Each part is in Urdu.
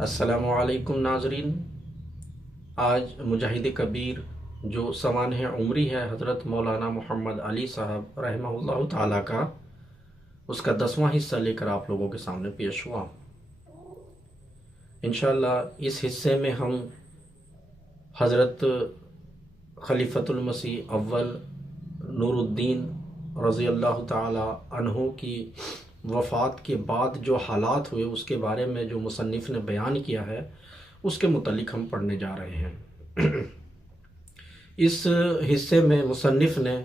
السلام علیکم ناظرین۔ آج مجاہد کبیر جو سوانح عمری ہے حضرت مولانا محمد علی صاحب رحمہ اللہ تعالیٰ کا، اس کا 10واں حصہ لے کر آپ لوگوں کے سامنے پیش ہوا۔ انشاءاللہ اس حصے میں ہم حضرت خلیفۃ المسیح اول نور الدین رضی اللہ تعالی عنہ کی وفات کے بعد جو حالات ہوئے اس کے بارے میں جو مصنف نے بیان کیا ہے اس کے متعلق ہم پڑھنے جا رہے ہیں۔ اس حصے میں مصنف نے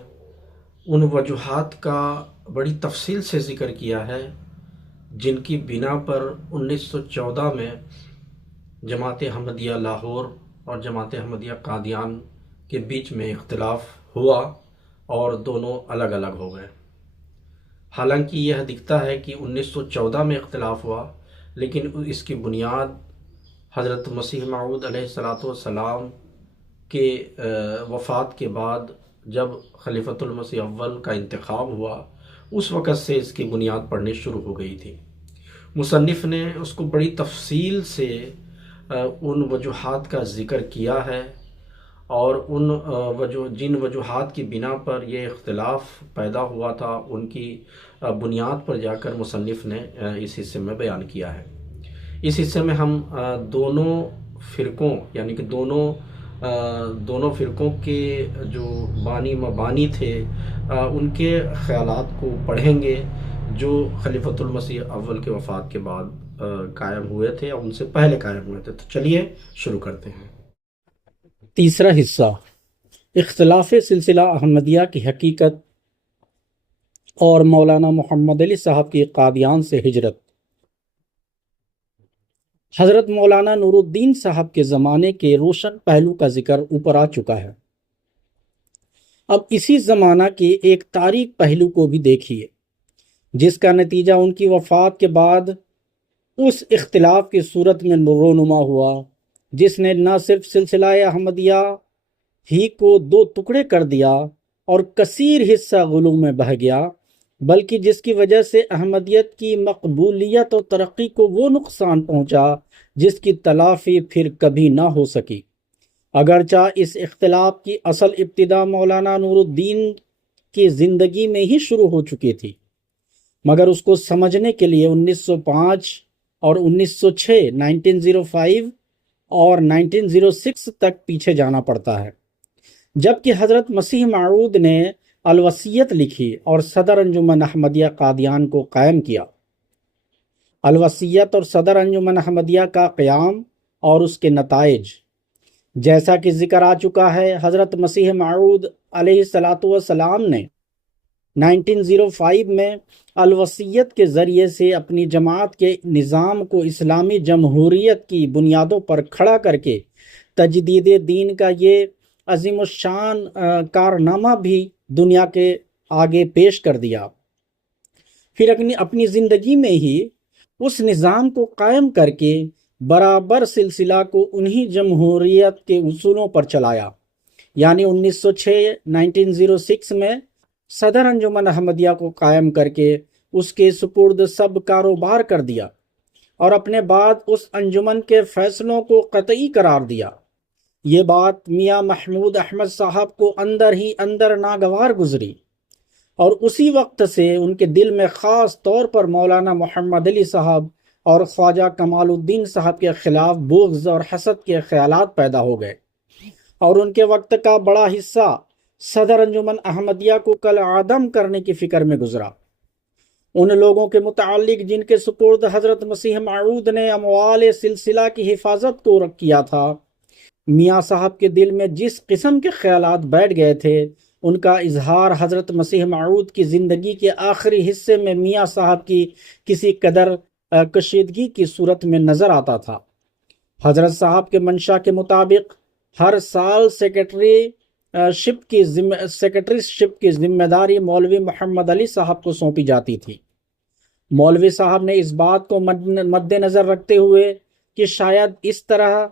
ان وجوہات کا بڑی تفصیل سے ذکر کیا ہے جن کی بنا پر 1914 میں جماعت احمدیہ لاہور اور جماعت احمدیہ قادیان کے بیچ میں اختلاف ہوا اور دونوں الگ الگ ہو گئے۔ حالانکہ یہ دکھتا ہے کہ 1914 میں اختلاف ہوا، لیکن اس کی بنیاد حضرت مسیح موعود علیہ السلام کے وفات کے بعد جب خلیفۃ المسیح اول کا انتخاب ہوا اس وقت سے اس کی بنیاد پڑھنی شروع ہو گئی تھی۔ مصنف نے اس کو بڑی تفصیل سے ان وجوہات کا ذکر کیا ہے اور جن وجوہات کی بنا پر یہ اختلاف پیدا ہوا تھا ان کی بنیاد پر جا کر مصنف نے اس حصے میں بیان کیا ہے۔ اس حصے میں ہم دونوں فرقوں یعنی کہ دونوں فرقوں کے جو بانی مبانی تھے ان کے خیالات کو پڑھیں گے جو خلیفۃ المسیح اول کے وفات کے بعد قائم ہوئے تھے اور ان سے پہلے قائم ہوئے تھے۔ تو چلیے شروع کرتے ہیں۔ تیسرا حصہ، اختلاف سلسلہ احمدیہ کی حقیقت اور مولانا محمد علی صاحب کی قادیان سے ہجرت۔ حضرت مولانا نور الدین صاحب کے زمانے کے روشن پہلو کا ذکر اوپر آ چکا ہے۔ اب اسی زمانہ کے ایک تاریک پہلو کو بھی دیکھیے جس کا نتیجہ ان کی وفات کے بعد اس اختلاف کی صورت میں رونما ہوا جس نے نہ صرف سلسلہ احمدیہ ہی کو دو ٹکڑے کر دیا اور کثیر حصہ غلو میں بہہ گیا، بلکہ جس کی وجہ سے احمدیت کی مقبولیت اور ترقی کو وہ نقصان پہنچا جس کی تلافی پھر کبھی نہ ہو سکی۔ اگرچہ اس اختلاف کی اصل ابتدا مولانا نور الدین کی زندگی میں ہی شروع ہو چکی تھی، مگر اس کو سمجھنے کے لیے 1905 اور 1905 اور 1906 تک پیچھے جانا پڑتا ہے، جبکہ حضرت مسیح موعود نے الوصیت لکھی اور صدر انجمن احمدیہ قادیان کو قائم کیا۔ الوصیت اور صدر انجمن احمدیہ کا قیام اور اس کے نتائج، جیسا کہ ذکر آ چکا ہے، حضرت مسیح موعود علیہ السلام نے 1905 میں الوصیت کے ذریعے سے اپنی جماعت کے نظام کو اسلامی جمہوریت کی بنیادوں پر کھڑا کر کے تجدید دین کا یہ عظیم الشان کارنامہ بھی دنیا کے آگے پیش کر دیا۔ پھر اپنی زندگی میں ہی اس نظام کو قائم کر کے برابر سلسلہ کو انہی جمہوریت کے اصولوں پر چلایا، یعنی 1906 میں صدر انجمن احمدیہ کو قائم کر کے اس کے سپرد سب کاروبار کر دیا اور اپنے بعد اس انجمن کے فیصلوں کو قطعی قرار دیا۔ یہ بات میاں محمود احمد صاحب کو اندر ہی اندر ناگوار گزری اور اسی وقت سے ان کے دل میں خاص طور پر مولانا محمد علی صاحب اور خواجہ کمال الدین صاحب کے خلاف بغض اور حسد کے خیالات پیدا ہو گئے، اور ان کے وقت کا بڑا حصہ صدر انجمن احمدیہ کو کالعدم کرنے کی فکر میں گزرا۔ ان لوگوں کے متعلق جن کے سپرد حضرت مسیح موعود نے اموال سلسلہ کی حفاظت کو کیا تھا، میاں صاحب کے دل میں جس قسم کے خیالات بیٹھ گئے تھے ان کا اظہار حضرت مسیح موعود کی زندگی کے آخری حصے میں میاں صاحب کی کسی قدر کشیدگی کی صورت میں نظر آتا تھا۔ حضرت صاحب کے منشا کے مطابق ہر سال سیکرٹری شپ کی ذمہ داری مولوی محمد علی صاحب کو سونپی جاتی تھی۔ مولوی صاحب نے اس بات کو مد نظر رکھتے ہوئے کہ شاید اس طرح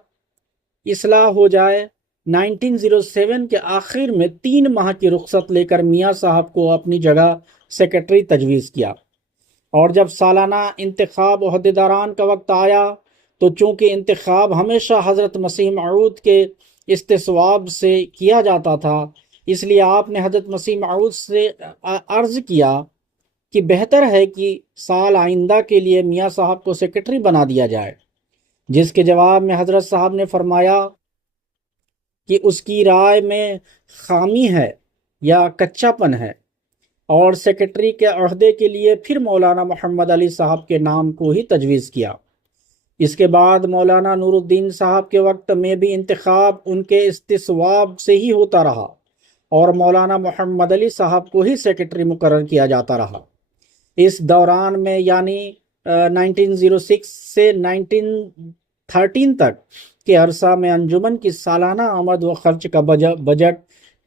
اصلاح ہو جائے، 1907 کے آخر میں 3 ماہ کی رخصت لے کر میاں صاحب کو اپنی جگہ سیکرٹری تجویز کیا، اور جب سالانہ انتخاب عہدیداران کا وقت آیا تو چونکہ انتخاب ہمیشہ حضرت مسیح موعود کے استصواب سے کیا جاتا تھا، اس لیے آپ نے حضرت مسیح موعود سے عرض کیا کہ بہتر ہے کہ سال آئندہ کے لیے میاں صاحب کو سیکرٹری بنا دیا جائے، جس کے جواب میں حضرت صاحب نے فرمایا کہ اس کی رائے میں خامی ہے یا کچا پن ہے، اور سیکرٹری کے عہدے کے لیے پھر مولانا محمد علی صاحب کے نام کو ہی تجویز کیا۔ اس کے بعد مولانا نور الدین صاحب کے وقت میں بھی انتخاب ان کے استصواب سے ہی ہوتا رہا اور مولانا محمد علی صاحب کو ہی سیکرٹری مقرر کیا جاتا رہا۔ اس دوران میں یعنی 1906 سے 1913 تک کے عرصہ میں انجمن کی سالانہ آمد و خرچ کا بجٹ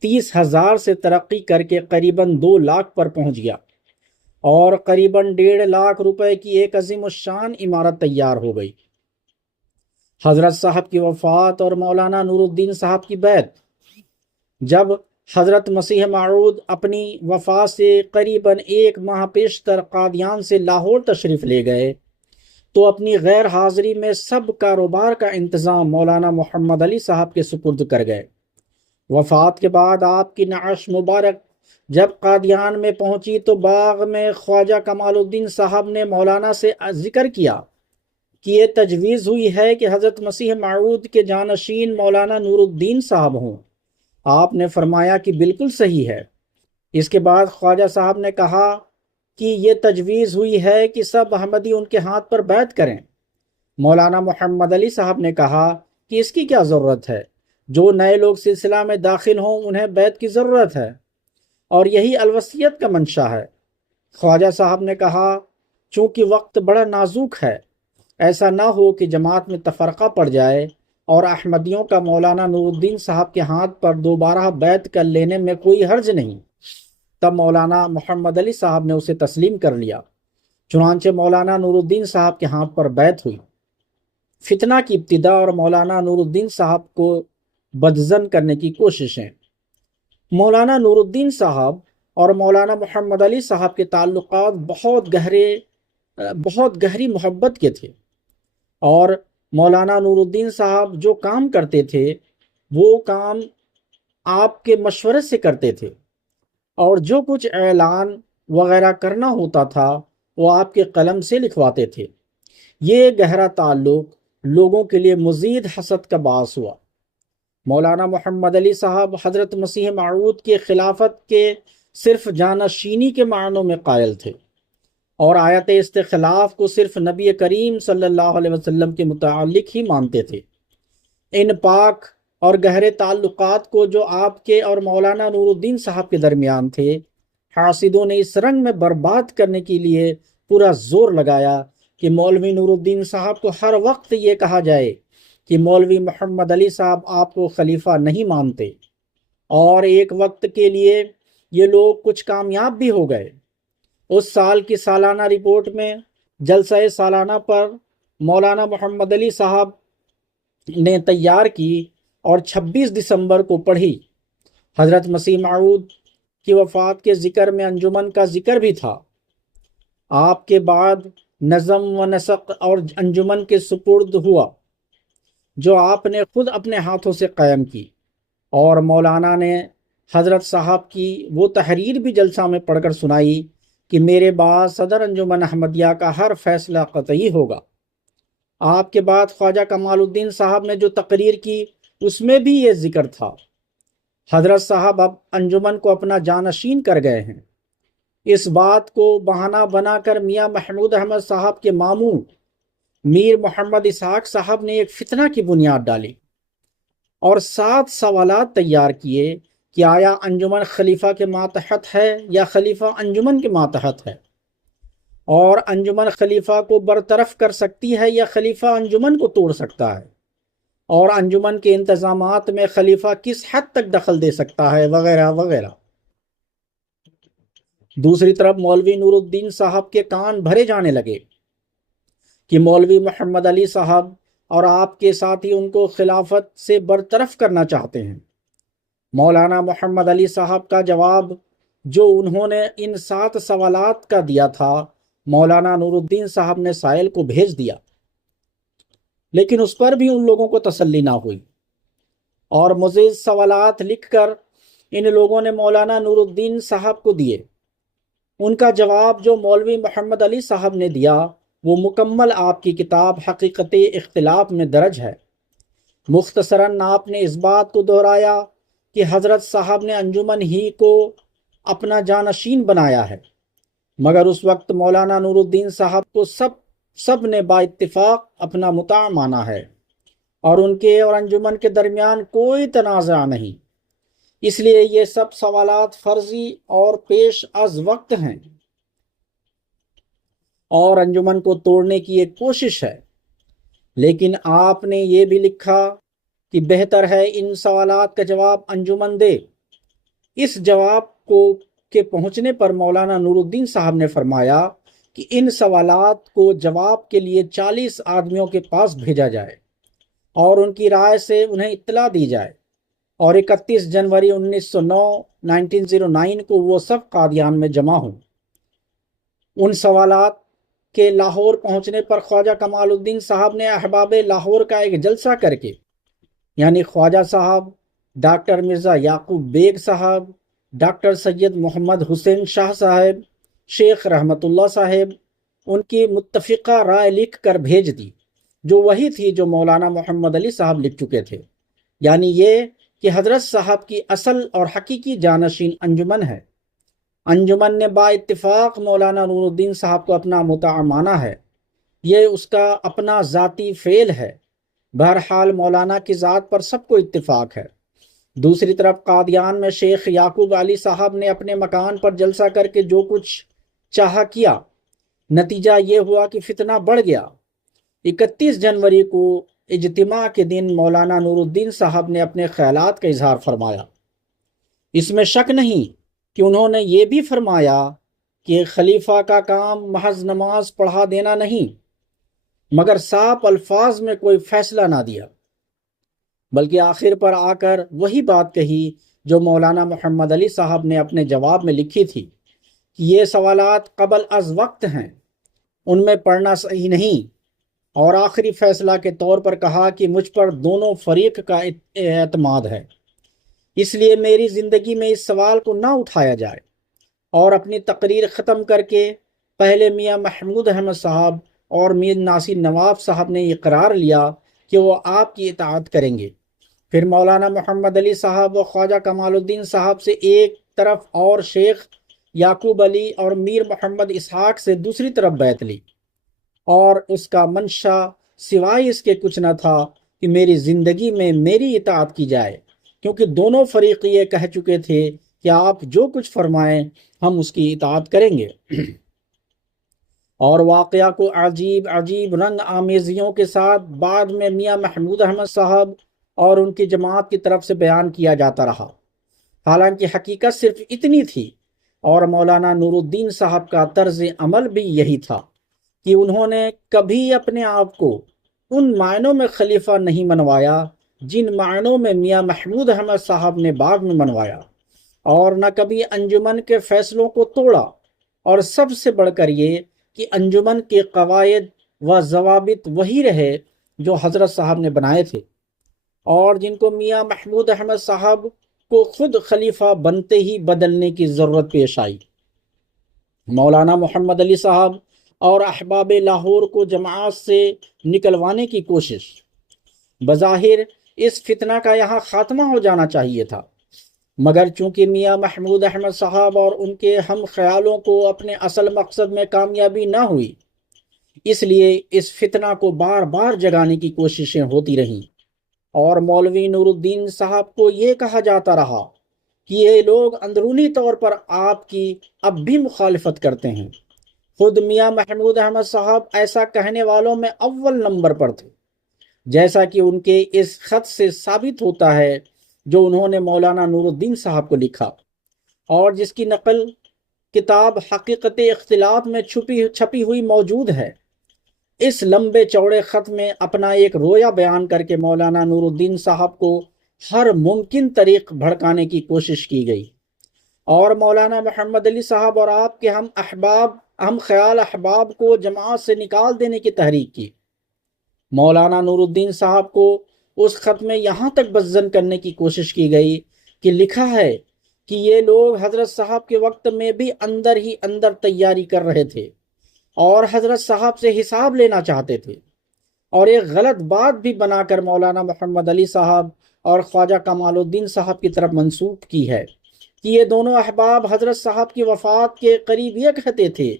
30,000 سے ترقی کر کے قریباً 2 لاکھ پر پہنچ گیا اور قریباً 1.5 لاکھ روپے کی ایک عظیم الشان عمارت تیار ہو گئی۔ حضرت صاحب کی وفات اور مولانا نور الدین صاحب کی بیعت۔ جب حضرت مسیح موعود اپنی وفات سے قریباً 1 ماہ پیشتر قادیان سے لاہور تشریف لے گئے تو اپنی غیر حاضری میں سب کاروبار کا انتظام مولانا محمد علی صاحب کے سپرد کر گئے۔ وفات کے بعد آپ کی نعش مبارک جب قادیان میں پہنچی تو باغ میں خواجہ کمال الدین صاحب نے مولانا سے ذکر کیا کہ یہ تجویز ہوئی ہے کہ حضرت مسیح موعود کے جانشین مولانا نور الدین صاحب ہوں۔ آپ نے فرمایا کہ بالکل صحیح ہے۔ اس کے بعد خواجہ صاحب نے کہا کہ یہ تجویز ہوئی ہے کہ سب احمدی ان کے ہاتھ پر بیعت کریں۔ مولانا محمد علی صاحب نے کہا کہ اس کی کیا ضرورت ہے، جو نئے لوگ سلسلہ میں داخل ہوں انہیں بیعت کی ضرورت ہے اور یہی الوصیت کا منشا ہے۔ خواجہ صاحب نے کہا چونکہ وقت بڑا نازک ہے، ایسا نہ ہو کہ جماعت میں تفرقہ پڑ جائے اور احمدیوں کا مولانا نور الدین صاحب کے ہاتھ پر دوبارہ بیعت کر لینے میں کوئی حرج نہیں۔ تب مولانا محمد علی صاحب نے اسے تسلیم کر لیا، چنانچہ مولانا نور الدین صاحب کے ہاتھ پر بیعت ہوئی۔ فتنہ کی ابتدا اور مولانا نور الدین صاحب کو بدظن کرنے کی کوششیں۔ مولانا نور الدین صاحب اور مولانا محمد علی صاحب کے تعلقات بہت گہری محبت کے تھے، اور مولانا نور الدین صاحب جو کام کرتے تھے وہ کام آپ کے مشورے سے کرتے تھے، اور جو کچھ اعلان وغیرہ کرنا ہوتا تھا وہ آپ کے قلم سے لکھواتے تھے۔ یہ گہرا تعلق لوگوں کے لیے مزید حسد کا باعث ہوا۔ مولانا محمد علی صاحب حضرت مسیح موعود کے خلافت کے صرف جانشینی کے معنوں میں قائل تھے اور آیت استخلاف کو صرف نبی کریم صلی اللہ علیہ وسلم کے متعلق ہی مانتے تھے۔ ان پاک اور گہرے تعلقات کو جو آپ کے اور مولانا نور الدین صاحب کے درمیان تھے، حاسدوں نے اس رنگ میں برباد کرنے کے لیے پورا زور لگایا کہ مولوی نور الدین صاحب کو ہر وقت یہ کہا جائے کہ مولوی محمد علی صاحب آپ کو خلیفہ نہیں مانتے، اور ایک وقت کے لیے یہ لوگ کچھ کامیاب بھی ہو گئے۔ اس سال کی سالانہ رپورٹ میں جلسہ سالانہ پر مولانا محمد علی صاحب نے تیار کی اور 26 دسمبر کو پڑھی۔ حضرت مسیح موعود کی وفات کے ذکر میں انجمن کا ذکر بھی تھا۔ آپ کے بعد نظم و نسق اور انجمن کے سپرد ہوا جو آپ نے خود اپنے ہاتھوں سے قائم کی، اور مولانا نے حضرت صاحب کی وہ تحریر بھی جلسہ میں پڑھ کر سنائی کہ میرے بعد صدر انجمن احمدیہ کا ہر فیصلہ قطعی ہوگا۔ آپ کے بعد خواجہ کمال الدین صاحب نے جو تقریر کی اس میں بھی یہ ذکر تھا۔ حضرت صاحب اب انجمن کو اپنا جانشین کر گئے ہیں۔ اس بات کو بہانہ بنا کر میاں محمود احمد صاحب کے ماموں میر محمد اسحاق صاحب نے ایک فتنہ کی بنیاد ڈالی اور 7 سوالات تیار کیے کہ آیا انجمن خلیفہ کے ماتحت ہے یا خلیفہ انجمن کے ماتحت ہے، اور انجمن خلیفہ کو برطرف کر سکتی ہے یا خلیفہ انجمن کو توڑ سکتا ہے، اور انجمن کے انتظامات میں خلیفہ کس حد تک دخل دے سکتا ہے، وغیرہ وغیرہ۔ دوسری طرف مولوی نور الدین صاحب کے کان بھرے جانے لگے کہ مولوی محمد علی صاحب اور آپ کے ساتھی ان کو خلافت سے برطرف کرنا چاہتے ہیں۔ مولانا محمد علی صاحب کا جواب جو انہوں نے ان 7 سوالات کا دیا تھا، مولانا نور الدین صاحب نے سائل کو بھیج دیا۔ لیکن اس پر بھی ان لوگوں کو تسلی نہ ہوئی، اور مزید سوالات لکھ کر ان لوگوں نے مولانا نور الدین صاحب کو دیے۔ ان کا جواب جو مولوی محمد علی صاحب نے دیا وہ مکمل آپ کی کتاب حقیقت اختلاف میں درج ہے۔ مختصراً آپ نے اس بات کو دہرایا کہ حضرت صاحب نے انجمن ہی کو اپنا جانشین بنایا ہے، مگر اس وقت مولانا نور الدین صاحب کو سب نے با اتفاق اپنا مطاع مانا ہے، اور ان کے اور انجمن کے درمیان کوئی تنازع نہیں۔ اس لیے یہ سب سوالات فرضی اور پیش از وقت ہیں، اور انجمن کو توڑنے کی ایک کوشش ہے۔ لیکن آپ نے یہ بھی لکھا کہ بہتر ہے ان سوالات کا جواب انجمن دے۔ اس جواب کے پہنچنے پر مولانا نور الدین صاحب نے فرمایا کہ ان سوالات کو جواب کے لیے 40 آدمیوں کے پاس بھیجا جائے اور ان کی رائے سے انہیں اطلاع دی جائے، اور 31 جنوری 1909 کو وہ سب قادیان میں جمع ہوں۔ ان سوالات کے لاہور پہنچنے پر خواجہ کمال الدین صاحب نے احباب لاہور کا ایک جلسہ کر کے، یعنی خواجہ صاحب، ڈاکٹر مرزا یعقوب بیگ صاحب، ڈاکٹر سید محمد حسین شاہ صاحب، شیخ رحمت اللہ صاحب، ان کی متفقہ رائے لکھ کر بھیج دی، جو وہی تھی جو مولانا محمد علی صاحب لکھ چکے تھے، یعنی یہ کہ حضرت صاحب کی اصل اور حقیقی جانشین انجمن ہے۔ انجمن نے با اتفاق مولانا نور الدین صاحب کو اپنا مطاع مانا ہے، یہ اس کا اپنا ذاتی فعل ہے۔ بہرحال مولانا کی ذات پر سب کو اتفاق ہے۔ دوسری طرف قادیان میں شیخ یعقوب علی صاحب نے اپنے مکان پر جلسہ کر کے جو کچھ چاہا کیا، نتیجہ یہ ہوا کہ فتنہ بڑھ گیا۔ 31 جنوری کو اجتماع کے دن مولانا نور الدین صاحب نے اپنے خیالات کا اظہار فرمایا۔ اس میں شک نہیں کہ انہوں نے یہ بھی فرمایا کہ خلیفہ کا کام محض نماز پڑھا دینا نہیں، مگر صاف الفاظ میں کوئی فیصلہ نہ دیا، بلکہ آخر پر آ کر وہی بات کہی جو مولانا محمد علی صاحب نے اپنے جواب میں لکھی تھی کہ یہ سوالات قبل از وقت ہیں، ان میں پڑھنا صحیح نہیں، اور آخری فیصلہ کے طور پر کہا کہ مجھ پر دونوں فریق کا اعتماد ہے، اس لیے میری زندگی میں اس سوال کو نہ اٹھایا جائے۔ اور اپنی تقریر ختم کر کے پہلے میاں محمود احمد صاحب اور میر ناصر نواب صاحب نے اقرار لیا کہ وہ آپ کی اطاعت کریں گے۔ پھر مولانا محمد علی صاحب و خواجہ کمال الدین صاحب سے ایک طرف اور شیخ یعقوب علی اور میر محمد اسحاق سے دوسری طرف بیعت لی، اور اس کا منشا سوائے اس کے کچھ نہ تھا کہ میری زندگی میں میری اطاعت کی جائے، کیونکہ دونوں فریق یہ کہہ چکے تھے کہ آپ جو کچھ فرمائیں ہم اس کی اطاعت کریں گے۔ اور واقعہ کو عجیب عجیب رنگ آمیزیوں کے ساتھ بعد میں میاں محمود احمد صاحب اور ان کی جماعت کی طرف سے بیان کیا جاتا رہا، حالانکہ حقیقت صرف اتنی تھی، اور مولانا نور الدین صاحب کا طرز عمل بھی یہی تھا کہ انہوں نے کبھی اپنے آپ کو ان معنوں میں خلیفہ نہیں منوایا جن معنوں میں میاں محمود احمد صاحب نے بعد میں منوایا، اور نہ کبھی انجمن کے فیصلوں کو توڑا، اور سب سے بڑھ کر یہ کہ انجمن کے قواعد و ضوابط وہی رہے جو حضرت صاحب نے بنائے تھے، اور جن کو میاں محمود احمد صاحب کو خود خلیفہ بنتے ہی بدلنے کی ضرورت پیش آئی۔ مولانا محمد علی صاحب اور احباب لاہور کو جماعت سے نکلوانے کی کوشش، بظاہر اس فتنہ کا یہاں خاتمہ ہو جانا چاہیے تھا، مگر چونکہ میاں محمود احمد صاحب اور ان کے ہم خیالوں کو اپنے اصل مقصد میں کامیابی نہ ہوئی، اس لیے اس فتنہ کو بار بار جگانے کی کوششیں ہوتی رہیں، اور مولوی نور الدین صاحب کو یہ کہا جاتا رہا کہ یہ لوگ اندرونی طور پر آپ کی اب بھی مخالفت کرتے ہیں۔ خود میاں محمود احمد صاحب ایسا کہنے والوں میں اول نمبر پر تھے، جیسا کہ ان کے اس خط سے ثابت ہوتا ہے جو انہوں نے مولانا نور الدین صاحب کو لکھا، اور جس کی نقل کتاب حقیقت اختلاف میں چھپی ہوئی موجود ہے۔ اس لمبے چوڑے خط میں اپنا ایک رویا بیان کر کے مولانا نور الدین صاحب کو ہر ممکن طریق بھڑکانے کی کوشش کی گئی، اور مولانا محمد علی صاحب اور آپ کے ہم خیال احباب کو جماعت سے نکال دینے کی تحریک کی۔ مولانا نور الدین صاحب کو اس خط میں یہاں تک بزن کرنے کی کوشش کی گئی کہ لکھا ہے کہ یہ لوگ حضرت صاحب کے وقت میں بھی اندر ہی اندر تیاری کر رہے تھے اور حضرت صاحب سے حساب لینا چاہتے تھے، اور ایک غلط بات بھی بنا کر مولانا محمد علی صاحب اور خواجہ کمال الدین صاحب کی طرف منسوب کی ہے کہ یہ دونوں احباب حضرت صاحب کی وفات کے قریب یہ کہتے تھے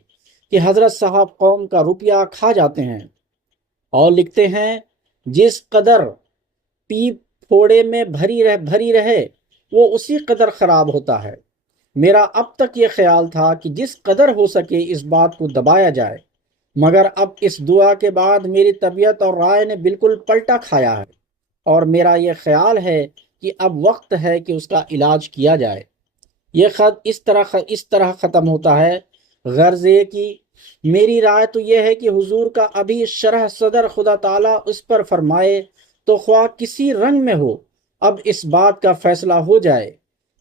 کہ حضرت صاحب قوم کا روپیہ کھا جاتے ہیں، اور لکھتے ہیں جس قدر پیپ پھوڑے میں بھری رہے وہ اسی قدر خراب ہوتا ہے۔ میرا اب تک یہ خیال تھا کہ جس قدر ہو سکے اس بات کو دبایا جائے، مگر اب اس دعا کے بعد میری طبیعت اور رائے نے بالکل پلٹا کھایا ہے، اور میرا یہ خیال ہے کہ اب وقت ہے کہ اس کا علاج کیا جائے۔ یہ خط اس طرح ختم ہوتا ہے۔ غرض یہ کہ میری رائے تو یہ ہے کہ حضور کا ابھی شرح صدر خدا تعالیٰ اس پر فرمائے تو خواہ کسی رنگ میں ہو، اب اس بات کا فیصلہ ہو جائے،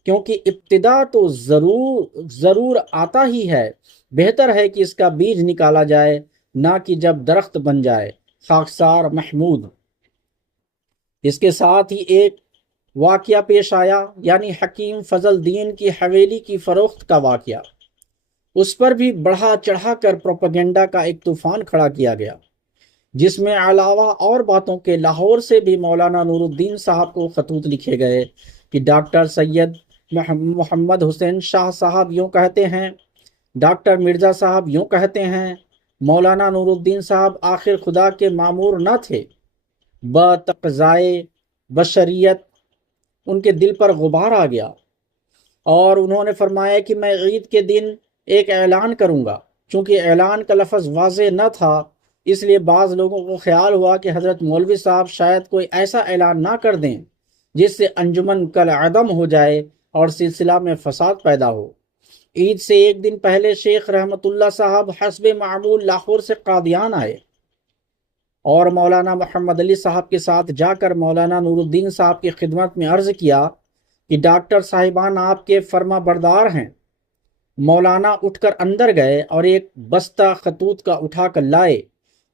کیونکہ ابتدا تو ضرور آتا ہی ہے، بہتر ہے کہ اس کا بیج نکالا جائے نہ کہ جب درخت بن جائے۔ خاکسار محمود۔ اس کے ساتھ ہی ایک واقعہ پیش آیا، یعنی حکیم فضل دین کی حویلی کی فروخت کا واقعہ۔ اس پر بھی بڑھا چڑھا کر پروپیگنڈا کا ایک طوفان کھڑا کیا گیا، جس میں علاوہ اور باتوں کے لاہور سے بھی مولانا نور الدین صاحب کو خطوط لکھے گئے کہ ڈاکٹر سید محمد حسین شاہ صاحب یوں کہتے ہیں، ڈاکٹر مرزا صاحب یوں کہتے ہیں۔ مولانا نور الدین صاحب آخر خدا کے مامور نہ تھے، بتقاضائے بشریت ان کے دل پر غبار آ گیا، اور انہوں نے فرمایا کہ میں عید کے دن ایک اعلان کروں گا۔ چونکہ اعلان کا لفظ واضح نہ تھا، اس لیے بعض لوگوں کو خیال ہوا کہ حضرت مولوی صاحب شاید کوئی ایسا اعلان نہ کر دیں جس سے انجمن کالعدم ہو جائے اور سلسلہ میں فساد پیدا ہو۔ عید سے ایک دن پہلے شیخ رحمت اللہ صاحب حسب معمول لاہور سے قادیان آئے اور مولانا محمد علی صاحب کے ساتھ جا کر مولانا نور الدین صاحب کی خدمت میں عرض کیا کہ ڈاکٹر صاحبان آپ کے فرما بردار ہیں۔ مولانا اٹھ کر اندر گئے اور ایک بستہ خطوط کا اٹھا کر لائے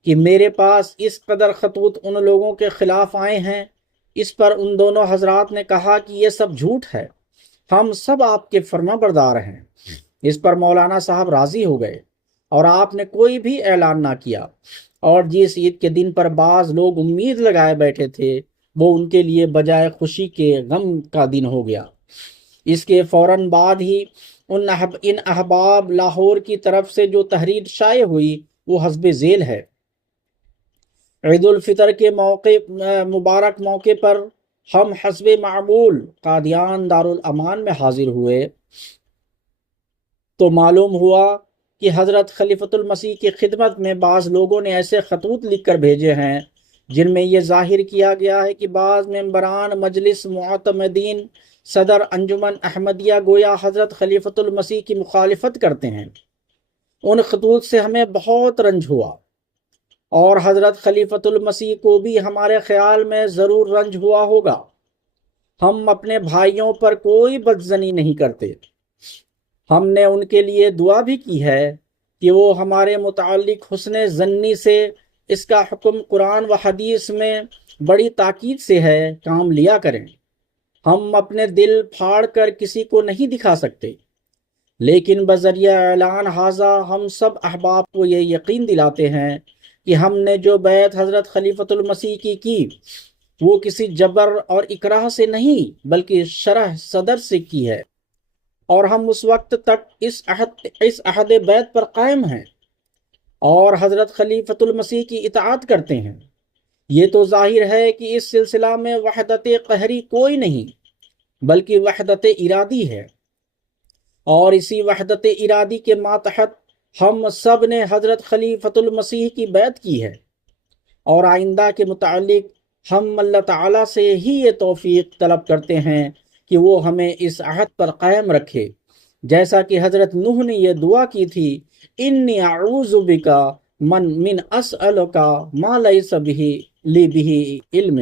کہ میرے پاس اس قدر خطوط ان لوگوں کے خلاف آئے ہیں۔ اس پر ان دونوں حضرات نے کہا کہ یہ سب جھوٹ ہے، ہم سب آپ کے فرما بردار ہیں۔ اس پر مولانا صاحب راضی ہو گئے اور آپ نے کوئی بھی اعلان نہ کیا، اور جس عید کے دن پر بعض لوگ امید لگائے بیٹھے تھے وہ ان کے لیے بجائے خوشی کے غم کا دن ہو گیا۔ اس کے فوراً بعد ہی ان احباب لاہور کی طرف سے جو تحریر شائع ہوئی وہ حسب ذیل ہے۔ عید الفطر کے مبارک موقع پر ہم حسب معمول قادیان دارالامان میں حاضر ہوئے تو معلوم ہوا کہ حضرت خلیفۃ المسیح کی خدمت میں بعض لوگوں نے ایسے خطوط لکھ کر بھیجے ہیں جن میں یہ ظاہر کیا گیا ہے کہ بعض ممبران مجلس معتمدین صدر انجمن احمدیہ گویا حضرت خلیفۃ المسیح کی مخالفت کرتے ہیں۔ ان خطوط سے ہمیں بہت رنج ہوا، اور حضرت خلیفۃ المسیح کو بھی ہمارے خیال میں ضرور رنج ہوا ہوگا۔ ہم اپنے بھائیوں پر کوئی بدظنی نہیں کرتے، ہم نے ان کے لیے دعا بھی کی ہے کہ وہ ہمارے متعلق حسن ظنی سے، اس کا حکم قرآن و حدیث میں بڑی تاکید سے ہے، کام لیا کریں۔ ہم اپنے دل پھاڑ کر کسی کو نہیں دکھا سکتے، لیکن بذریعہ اعلان حاضہ ہم سب احباب کو یہ یقین دلاتے ہیں کہ ہم نے جو بیعت حضرت خلیفۃ المسیح کی وہ کسی جبر اور اکراہ سے نہیں بلکہ شرح صدر سے کی ہے، اور ہم اس وقت تک اس عہد بیعت پر قائم ہیں اور حضرت خلیفۃ المسیح کی اطاعت کرتے ہیں۔ یہ تو ظاہر ہے کہ اس سلسلہ میں وحدت قہری کوئی نہیں بلکہ وحدت ارادی ہے، اور اسی وحدت ارادی کے ماتحت ہم سب نے حضرت خلیفۃ المسیح کی بیعت کی ہے، اور آئندہ کے متعلق ہم اللہ تعالیٰ سے ہی یہ توفیق طلب کرتے ہیں کہ وہ ہمیں اس عہد پر قائم رکھے، جیسا کہ حضرت نوح نے یہ دعا کی تھی، انی اعوذ بک من اسألک ما لیس لی بہ علم،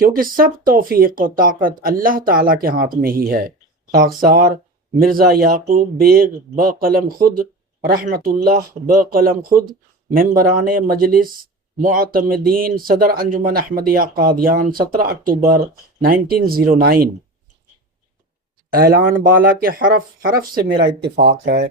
کیونکہ سب توفیق و طاقت اللہ تعالیٰ کے ہاتھ میں ہی ہے۔ خاکسار مرزا یعقوب بیگ بقلم خود رحمت اللہ بقلم خود، ممبران مجلس معتمدین صدر انجمن احمدیہ قادیان 17 اکتوبر 1909۔ اعلان بالا کے حرف حرف سے میرا اتفاق ہے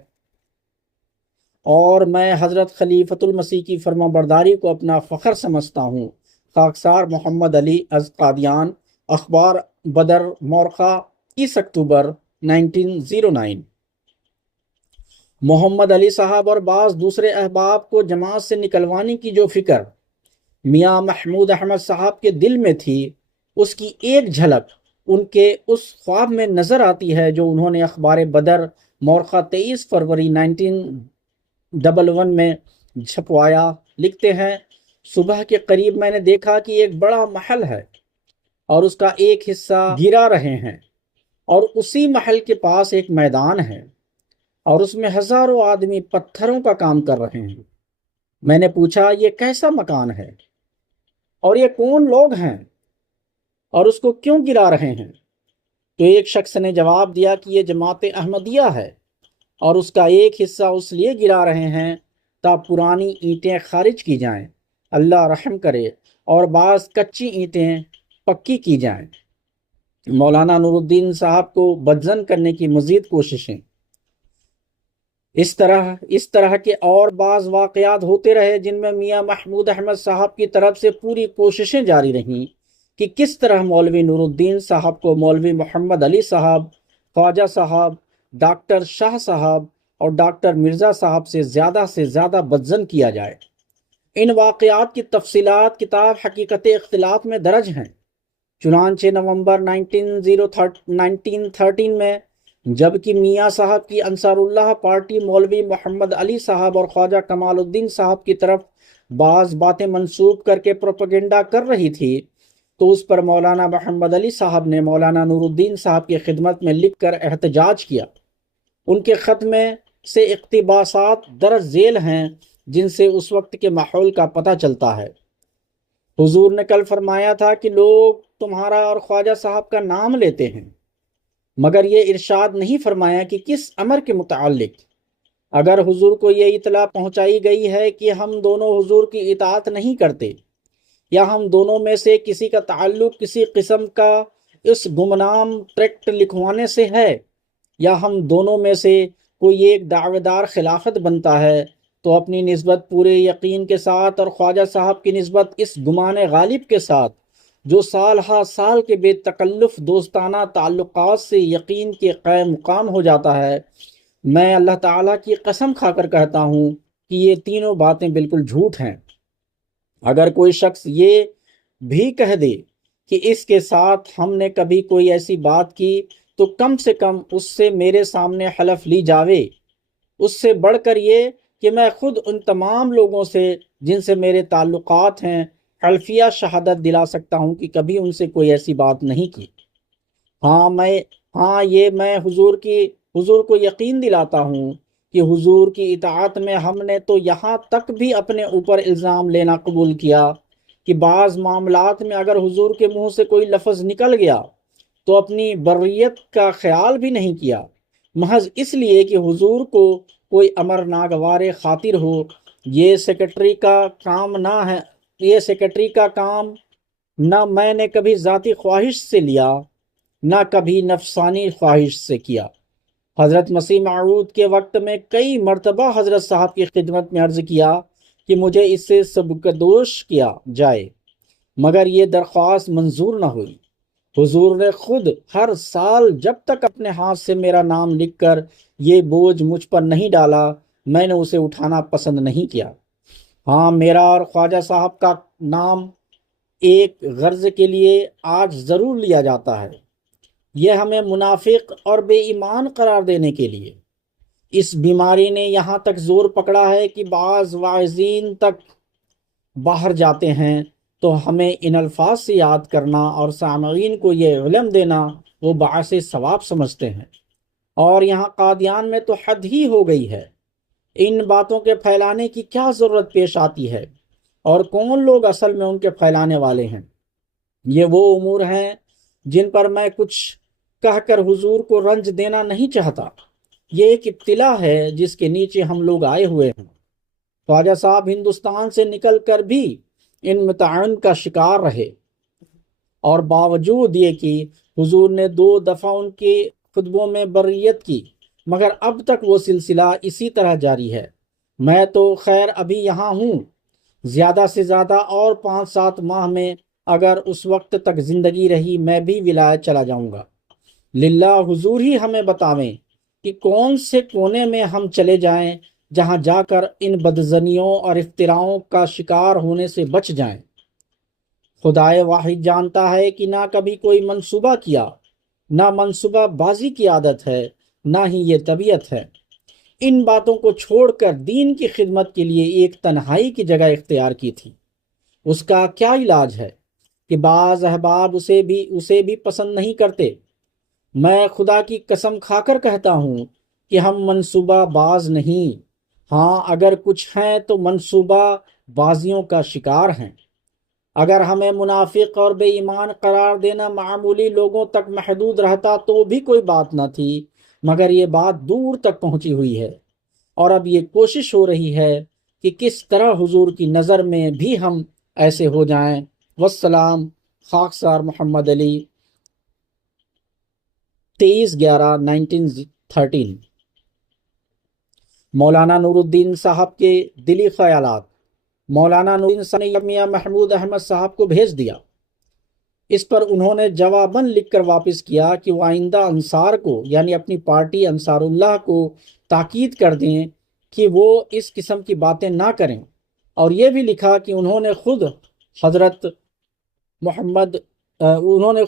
اور میں حضرت خلیفۃ المسیح کی فرما برداری کو اپنا فخر سمجھتا ہوں۔ خاکسار محمد علی از قادیان، اخبار بدر مورخہ 30 اکتوبر 1909۔ محمد علی صاحب اور بعض دوسرے احباب کو جماعت سے نکلوانے کی جو فکر میاں محمود احمد صاحب کے دل میں تھی، اس کی ایک جھلک ان کے اس خواب میں نظر آتی ہے جو انہوں نے اخبار بدر مورخہ 23 فروری 1911 میں چھپوایا۔ لکھتے ہیں، صبح کے قریب میں نے دیکھا کہ ایک بڑا محل ہے اور اس کا ایک حصہ گرا رہے ہیں، اور اسی محل کے پاس ایک میدان ہے اور اس میں ہزاروں آدمی پتھروں کا کام کر رہے ہیں۔ میں نے پوچھا، یہ کیسا مکان ہے اور یہ کون لوگ ہیں اور اس کو کیوں گرا رہے ہیں؟ تو ایک شخص نے جواب دیا کہ یہ جماعت احمدیہ ہے اور اس کا ایک حصہ اس لیے گرا رہے ہیں تاکہ پرانی اینٹیں خارج کی جائیں، اللہ رحم کرے، اور بعض کچی اینٹیں پکی کی جائیں۔ مولانا نور الدین صاحب کو بدزن کرنے کی مزید کوششیں۔ اس طرح کے اور بعض واقعات ہوتے رہے جن میں میاں محمود احمد صاحب کی طرف سے پوری کوششیں جاری رہیں کہ کس طرح مولوی نور الدین صاحب کو مولوی محمد علی صاحب، خواجہ صاحب، ڈاکٹر شاہ صاحب اور ڈاکٹر مرزا صاحب سے زیادہ بدزن کیا جائے۔ ان واقعات کی تفصیلات کتاب حقیقت اختلاف میں درج ہیں۔ چنانچہ نومبر 1913 میں جبکہ میاں صاحب کی انصار اللہ پارٹی مولوی محمد علی صاحب اور خواجہ کمال الدین صاحب کی طرف بعض باتیں منسوب کر کے پروپیگنڈا کر رہی تھی، تو اس پر مولانا محمد علی صاحب نے مولانا نور الدین صاحب کی خدمت میں لکھ کر احتجاج کیا۔ ان کے خط میں سے اقتباسات درج ذیل ہیں جن سے اس وقت کے ماحول کا پتہ چلتا ہے۔ حضور نے کل فرمایا تھا کہ لوگ تمہارا اور خواجہ صاحب کا نام لیتے ہیں، مگر یہ ارشاد نہیں فرمایا کہ کس امر کے متعلق۔ اگر حضور کو یہ اطلاع پہنچائی گئی ہے کہ ہم دونوں حضور کی اطاعت نہیں کرتے، یا ہم دونوں میں سے کسی کا تعلق کسی قسم کا اس گمنام ٹریکٹ لکھوانے سے ہے، یا ہم دونوں میں سے کوئی ایک دعوے دار خلافت بنتا ہے، تو اپنی نسبت پورے یقین کے ساتھ اور خواجہ صاحب کی نسبت اس گمان غالب کے ساتھ جو سال ہا سال کے بے تکلف دوستانہ تعلقات سے یقین کے قائم مقام ہو جاتا ہے، میں اللہ تعالیٰ کی قسم کھا کر کہتا ہوں کہ یہ تینوں باتیں بالکل جھوٹ ہیں۔ اگر کوئی شخص یہ بھی کہہ دے کہ اس کے ساتھ ہم نے کبھی کوئی ایسی بات کی، تو کم سے کم اس سے میرے سامنے حلف لی جاوے، اس سے بڑھ کر یہ کہ میں خود ان تمام لوگوں سے جن سے میرے تعلقات ہیں حلفیہ شہادت دلا سکتا ہوں کہ کبھی ان سے کوئی ایسی بات نہیں کی۔ میں حضور کو یقین دلاتا ہوں کہ حضور کی اطاعت میں ہم نے تو یہاں تک بھی اپنے اوپر الزام لینا قبول کیا کہ بعض معاملات میں اگر حضور کے منہ سے کوئی لفظ نکل گیا تو اپنی بریت کا خیال بھی نہیں کیا، محض اس لیے کہ حضور کو کوئی امر ناگوار خاطر ہو۔ یہ سیکرٹری کا کام نہ میں نے کبھی ذاتی خواہش سے لیا، نہ کبھی نفسانی خواہش سے کیا۔ حضرت مسیح موعود کے وقت میں کئی مرتبہ حضرت صاحب کی خدمت میں عرض کیا کہ مجھے اس سے سبکدوش کیا جائے، مگر یہ درخواست منظور نہ ہوئی۔ حضور نے خود ہر سال جب تک اپنے ہاتھ سے میرا نام لکھ کر یہ بوجھ مجھ پر نہیں ڈالا، میں نے اسے اٹھانا پسند نہیں کیا۔ میرا اور خواجہ صاحب کا نام ایک غرض کے لیے آج ضرور لیا جاتا ہے، یہ ہمیں منافق اور بے ایمان قرار دینے کے لیے۔ اس بیماری نے یہاں تک زور پکڑا ہے کہ بعض واعظین تک باہر جاتے ہیں تو ہمیں ان الفاظ سے یاد کرنا اور سامعین کو یہ علم دینا وہ باعث ثواب سمجھتے ہیں، اور یہاں قادیان میں تو حد ہی ہو گئی ہے۔ ان باتوں کے پھیلانے کی کیا ضرورت پیش آتی ہے، اور کون لوگ اصل میں ان کے پھیلانے والے ہیں؟ یہ وہ امور ہیں جن پر میں کچھ کہہ کر حضور کو رنج دینا نہیں چاہتا۔ یہ ایک ابتلا ہے جس کے نیچے ہم لوگ آئے ہوئے ہیں۔ خواجہ صاحب ہندوستان سے نکل کر بھی ان متعن کا شکار رہے، اور باوجود یہ کہ حضور نے 2 دفعہ ان کے خطبوں میں بریت کی، مگر اب تک وہ سلسلہ اسی طرح جاری ہے۔ میں تو خیر ابھی یہاں ہوں، زیادہ سے زیادہ اور 5-7 ماہ میں اگر اس وقت تک زندگی رہی میں بھی ولایت چلا جاؤں گا۔ للہ حضور ہی ہمیں بتاویں کہ کون سے کونے میں ہم چلے جائیں جہاں جا کر ان بدزنیوں اور افتراؤں کا شکار ہونے سے بچ جائیں۔ خدائے واحد جانتا ہے کہ نہ کبھی کوئی منصوبہ کیا، نہ منصوبہ بازی کی عادت ہے، نہ ہی یہ طبیعت ہے۔ ان باتوں کو چھوڑ کر دین کی خدمت کے لیے ایک تنہائی کی جگہ اختیار کی تھی۔ اس کا کیا علاج ہے کہ بعض احباب اسے بھی پسند نہیں کرتے۔ میں خدا کی قسم کھا کر کہتا ہوں کہ ہم منصوبہ باز نہیں، ہاں اگر کچھ ہیں تو منصوبہ بازیوں کا شکار ہیں۔ اگر ہمیں منافق اور بے ایمان قرار دینا معمولی لوگوں تک محدود رہتا تو بھی کوئی بات نہ تھی، مگر یہ بات دور تک پہنچی ہوئی ہے، اور اب یہ کوشش ہو رہی ہے کہ کس طرح حضور کی نظر میں بھی ہم ایسے ہو جائیں۔ والسلام، خاکسار محمد علی، 23/11/1913۔ مولانا نور الدین صاحب کے دلی خیالات۔ مولانا نور الدین صاحب نے میاں محمود احمد صاحب کو بھیج دیا۔ اس پر انہوں نے جواباً لکھ کر واپس کیا کہ وہ آئندہ انصار کو یعنی اپنی پارٹی انصار اللہ کو تاکید کر دیں کہ وہ اس قسم کی باتیں نہ کریں، اور یہ بھی لکھا کہ انہوں نے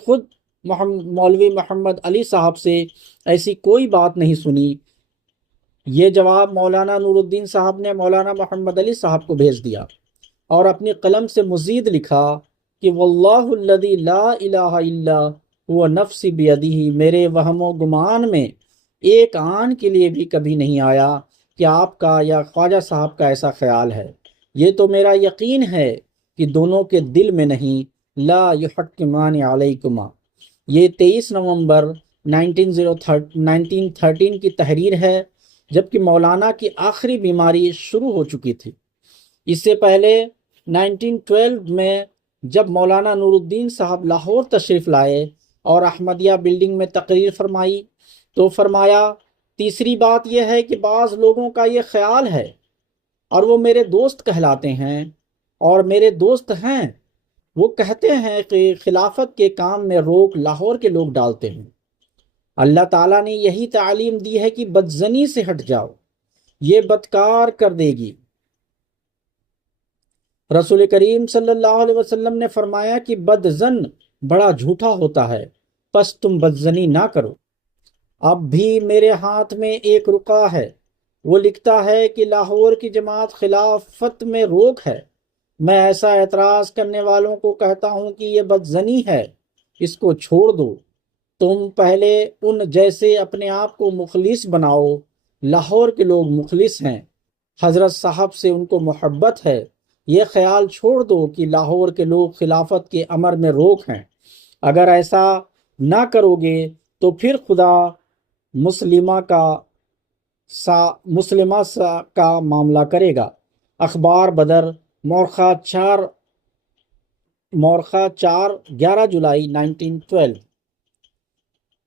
خود مولوی محمد علی صاحب سے ایسی کوئی بات نہیں سنی۔ یہ جواب مولانا نور الدین صاحب نے مولانا محمد علی صاحب کو بھیج دیا، اور اپنی قلم سے مزید لکھا کہ واللہ الذی لا الہ الا هو نفسی بیدہ، میرے وہم و گمان میں ایک آن کے لیے بھی کبھی نہیں آیا کہ آپ کا یا خواجہ صاحب کا ایسا خیال ہے۔ یہ تو میرا یقین ہے کہ دونوں کے دل میں نہیں۔ لا یحکمان علیکما، یہ 23 نومبر 1913 کی تحریر ہے، جبکہ مولانا کی آخری بیماری شروع ہو چکی تھی۔ اس سے پہلے 1912 میں جب مولانا نور الدین صاحب لاہور تشریف لائے اور احمدیہ بلڈنگ میں تقریر فرمائی تو فرمایا، تیسری بات یہ ہے کہ بعض لوگوں کا یہ خیال ہے، اور وہ میرے دوست کہلاتے ہیں اور میرے دوست ہیں، وہ کہتے ہیں کہ خلافت کے کام میں روک لاہور کے لوگ ڈالتے ہیں۔ اللہ تعالیٰ نے یہی تعلیم دی ہے کہ بدزنی سے ہٹ جاؤ، یہ بدکار کر دے گی۔ رسول کریم صلی اللہ علیہ وسلم نے فرمایا کہ بدزن بڑا جھوٹا ہوتا ہے، پس تم بدزنی نہ کرو۔ اب بھی میرے ہاتھ میں ایک رقعہ ہے، وہ لکھتا ہے کہ لاہور کی جماعت خلافت میں روک ہے۔ میں ایسا اعتراض کرنے والوں کو کہتا ہوں کہ یہ بدزنی ہے، اس کو چھوڑ دو۔ تم پہلے ان جیسے اپنے آپ کو مخلص بناؤ۔ لاہور کے لوگ مخلص ہیں، حضرت صاحب سے ان کو محبت ہے۔ یہ خیال چھوڑ دو کہ لاہور کے لوگ خلافت کے امر میں روک ہیں۔ اگر ایسا نہ کرو گے تو پھر خدا مسلمہ کا معاملہ کرے گا۔ اخبار بدر، مورخہ 4 جولائی 1912۔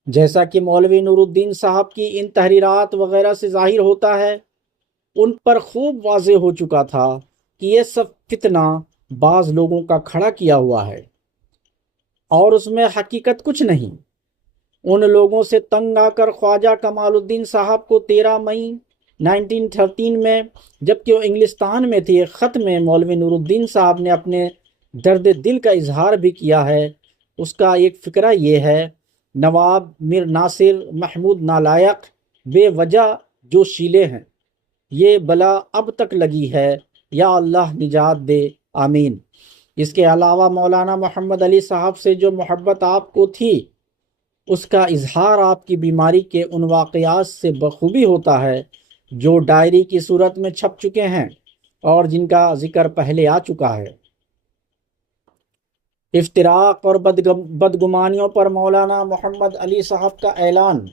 جیسا کہ مولوی نور الدین صاحب کی ان تحریرات وغیرہ سے ظاہر ہوتا ہے، ان پر خوب واضح ہو چکا تھا کہ یہ سب فتنہ بعض لوگوں کا کھڑا کیا ہوا ہے، اور اس میں حقیقت کچھ نہیں۔ ان لوگوں سے تنگ آ کر خواجہ کمال الدین صاحب کو 13 مئی 1913 میں جبکہ وہ انگلستان میں تھے، ایک خط میں مولوی نور الدین صاحب نے اپنے درد دل کا اظہار بھی کیا ہے۔ اس کا ایک فقرہ یہ ہے، نواب میر ناصر محمود نالائق بے وجہ جو شیلے ہیں، یہ بلا اب تک لگی ہے، یا اللہ نجات دے، آمین۔ اس کے علاوہ مولانا محمد علی صاحب سے جو محبت آپ کو تھی، اس کا اظہار آپ کی بیماری کے ان واقعات سے بخوبی ہوتا ہے جو ڈائری کی صورت میں چھپ چکے ہیں اور جن کا ذکر پہلے آ چکا ہے۔ افتراق اور بدگمانیوں پر مولانا محمد علی صاحب کا اعلان۔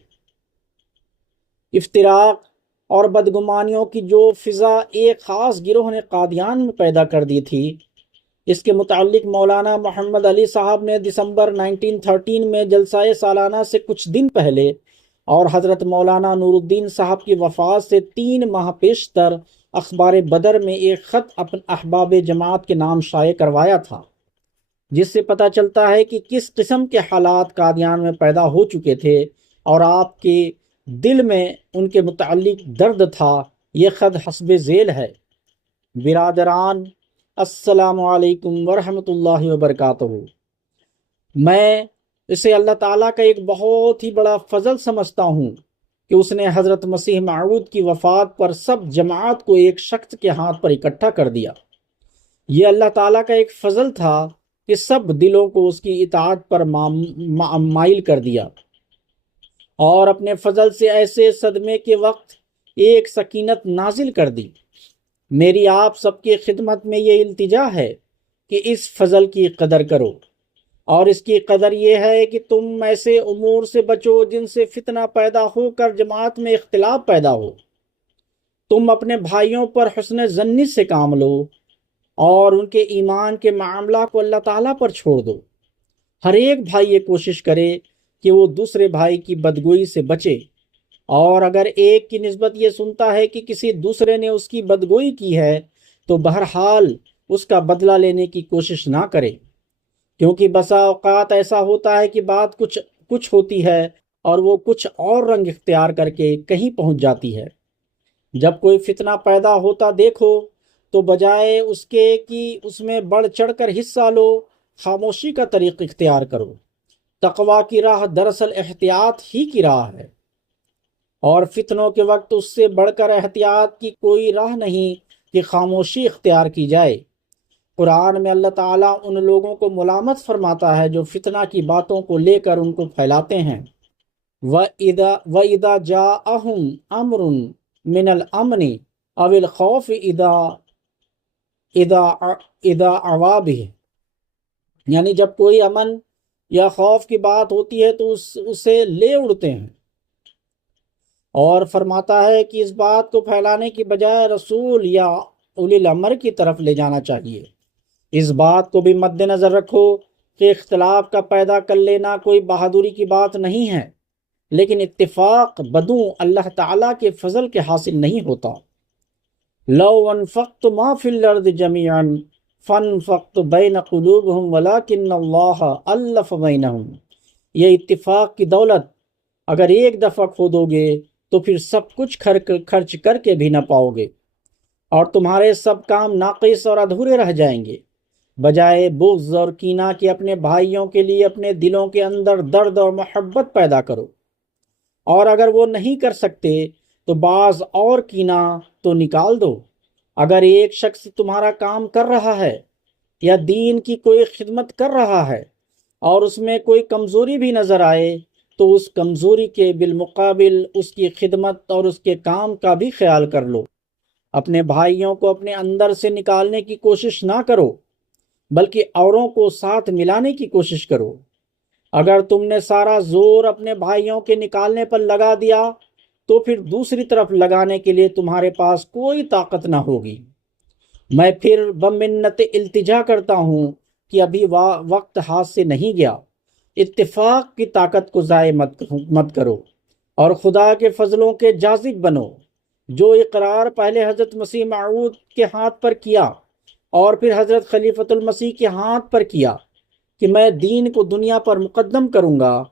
افتراق اور بدگمانیوں کی جو فضا ایک خاص گروہ نے قادیان میں پیدا کر دی تھی، اس کے متعلق مولانا محمد علی صاحب نے دسمبر 1913 میں جلسہ سالانہ سے کچھ دن پہلے اور حضرت مولانا نور الدین صاحب کی وفات سے 3 ماہ پیشتر اخبار بدر میں ایک خط اپنے احباب جماعت کے نام شائع کروایا تھا، جس سے پتہ چلتا ہے کہ کس قسم کے حالات قادیان میں پیدا ہو چکے تھے اور آپ کے دل میں ان کے متعلق درد تھا۔ یہ خط حسب ذیل ہے: برادران، السلام علیکم ورحمۃ اللہ وبرکاتہ۔ میں اسے اللہ تعالیٰ کا ایک بہت ہی بڑا فضل سمجھتا ہوں کہ اس نے حضرت مسیح موعود کی وفات پر سب جماعت کو ایک شخص کے ہاتھ پر اکٹھا کر دیا۔ یہ اللہ تعالیٰ کا ایک فضل تھا کہ سب دلوں کو اس کی اطاعت پر مائل کر دیا، اور اپنے فضل سے ایسے صدمے کے وقت ایک سکینت نازل کر دی۔ میری آپ سب کی خدمت میں یہ التجا ہے کہ اس فضل کی قدر کرو، اور اس کی قدر یہ ہے کہ تم ایسے امور سے بچو جن سے فتنہ پیدا ہو کر جماعت میں اختلاف پیدا ہو۔ تم اپنے بھائیوں پر حسن ظنی سے کام لو اور ان کے ایمان کے معاملہ کو اللہ تعالیٰ پر چھوڑ دو۔ ہر ایک بھائی یہ کوشش کرے کہ وہ دوسرے بھائی کی بدگوئی سے بچے، اور اگر ایک کی نسبت یہ سنتا ہے کہ کسی دوسرے نے اس کی بدگوئی کی ہے تو بہرحال اس کا بدلہ لینے کی کوشش نہ کرے، کیونکہ بسا اوقات ایسا ہوتا ہے کہ بات کچھ ہوتی ہے اور وہ کچھ اور رنگ اختیار کر کے کہیں پہنچ جاتی ہے۔ جب کوئی فتنہ پیدا ہوتا دیکھو تو بجائے اس کے کہ اس میں بڑھ چڑھ کر حصہ لو، خاموشی کا طریق اختیار کرو۔ تقویٰ کی راہ دراصل احتیاط ہی کی راہ ہے، اور فتنوں کے وقت اس سے بڑھ کر احتیاط کی کوئی راہ نہیں کہ خاموشی اختیار کی جائے۔ قرآن میں اللہ تعالیٰ ان لوگوں کو ملامت فرماتا ہے جو فتنہ کی باتوں کو لے کر ان کو پھیلاتے ہیں۔ وَإِذَا جَاءَهُمْ أَمْرٌ مِّنَ الْأَمْنِ أَوِ الْخَوْفِ اِذَا عَوَا بِهِ، یعنی جب کوئی امن یا خوف کی بات ہوتی ہے تو اسے لے اڑتے ہیں، اور فرماتا ہے کہ اس بات کو پھیلانے کی بجائے رسول یا اولی الامر کی طرف لے جانا چاہیے۔ اس بات کو بھی مد نظر رکھو کہ اختلاف کا پیدا کر لینا کوئی بہادری کی بات نہیں ہے، لیکن اتفاق بدوں اللہ تعالیٰ کے فضل کے حاصل نہیں ہوتا۔ لو انفقت ما فی الارض جميعا فانفقت بین قلوبہم ولکن اللہ الف بینہم۔ یہ اتفاق کی دولت اگر ایک دفعہ کھو دو گے تو پھر سب کچھ خرچ کر کے بھی نہ پاؤ گے، اور تمہارے سب کام ناقص اور ادھورے رہ جائیں گے۔ بجائے بغض اور کینہ کے اپنے بھائیوں کے لیے اپنے دلوں کے اندر درد اور محبت پیدا کرو، اور اگر وہ نہیں کر سکتے تو بعض اور کینہ تو نکال دو۔ اگر ایک شخص تمہارا کام کر رہا ہے یا دین کی کوئی خدمت کر رہا ہے اور اس میں کوئی کمزوری بھی نظر آئے تو اس کمزوری کے بالمقابل اس کی خدمت اور اس کے کام کا بھی خیال کر لو۔ اپنے بھائیوں کو اپنے اندر سے نکالنے کی کوشش نہ کرو، بلکہ اوروں کو ساتھ ملانے کی کوشش کرو۔ اگر تم نے سارا زور اپنے بھائیوں کے نکالنے پر لگا دیا تو پھر دوسری طرف لگانے کے لیے تمہارے پاس کوئی طاقت نہ ہوگی۔ میں پھر بمنت التجا کرتا ہوں کہ ابھی وقت ہاتھ سے نہیں گیا۔ اتفاق کی طاقت کو ضائع مت کرو، اور خدا کے فضلوں کے جاذب بنو۔ جو اقرار پہلے حضرت مسیح موعود کے ہاتھ پر کیا اور پھر حضرت خلیفۃ المسیح کے ہاتھ پر کیا کہ میں دین کو دنیا پر مقدم کروں گا،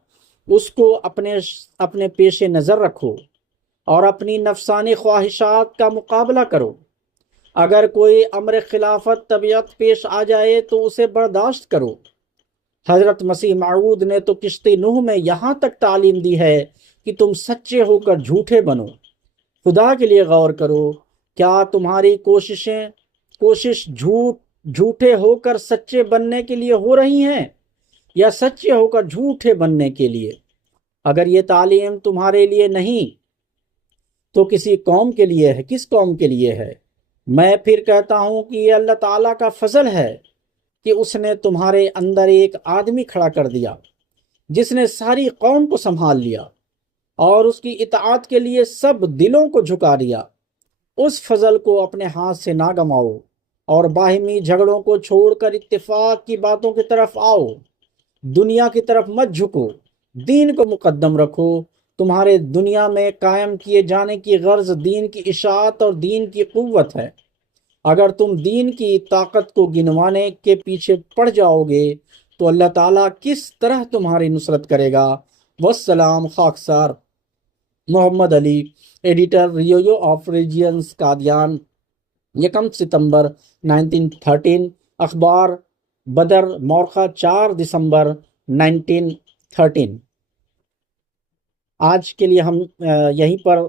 اس کو اپنے پیش نظر رکھو اور اپنی نفسانی خواہشات کا مقابلہ کرو۔ اگر کوئی امر خلافت طبیعت پیش آ جائے تو اسے برداشت کرو۔ حضرت مسیح موعود نے تو کشتی نوح میں یہاں تک تعلیم دی ہے کہ تم سچے ہو کر جھوٹے بنو۔ خدا کے لیے غور کرو، کیا تمہاری کوشش جھوٹے ہو کر سچے بننے کے لیے ہو رہی ہیں یا سچے ہو کر جھوٹے بننے کے لیے؟ اگر یہ تعلیم تمہارے لیے نہیں تو کسی قوم کے لیے ہے؟ کس قوم کے لیے ہے؟ میں پھر کہتا ہوں کہ یہ اللہ تعالیٰ کا فضل ہے کہ اس نے تمہارے اندر ایک آدمی کھڑا کر دیا جس نے ساری قوم کو سنبھال لیا اور اس کی اطاعت کے لیے سب دلوں کو جھکا دیا۔ اس فضل کو اپنے ہاتھ سے نہ گماؤ اور باہمی جھگڑوں کو چھوڑ کر اتفاق کی باتوں کی طرف آؤ، دنیا کی طرف مت جھکو، دین کو مقدم رکھو۔ تمہارے دنیا میں قائم کیے جانے کی غرض دین کی اشاعت اور دین کی قوت ہے۔ اگر تم دین کی طاقت کو گنوانے کے پیچھے پڑ جاؤ گے تو اللہ تعالیٰ کس طرح تمہاری نصرت کرے گا؟ والسلام۔ خاکسار Muhammad Ali, editor, review of religions, Qadian, 1 ستمبر 1913، اخبار بدر مورخہ 4 دسمبر 1913۔ آج کے لیے ہم یہیں پر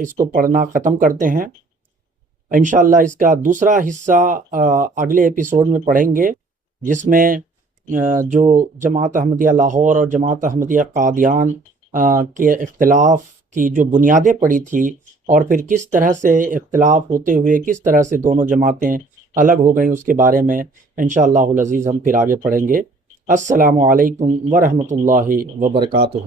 اس کو پڑھنا ختم کرتے ہیں۔ انشاءاللہ اس کا دوسرا حصہ اگلے ایپیسوڈ میں پڑھیں گے، جس میں جو جماعت احمدیہ لاہور اور جماعت احمدیہ قادیان کے اختلاف کی جو بنیادیں پڑی تھی، اور پھر کس طرح سے اختلاف ہوتے ہوئے کس طرح سے دونوں جماعتیں الگ ہو گئیں، اس کے بارے میں انشاءاللہ العزیز ہم پھر آگے پڑھیں گے۔ السلام علیکم ورحمۃ اللہ وبرکاتہ۔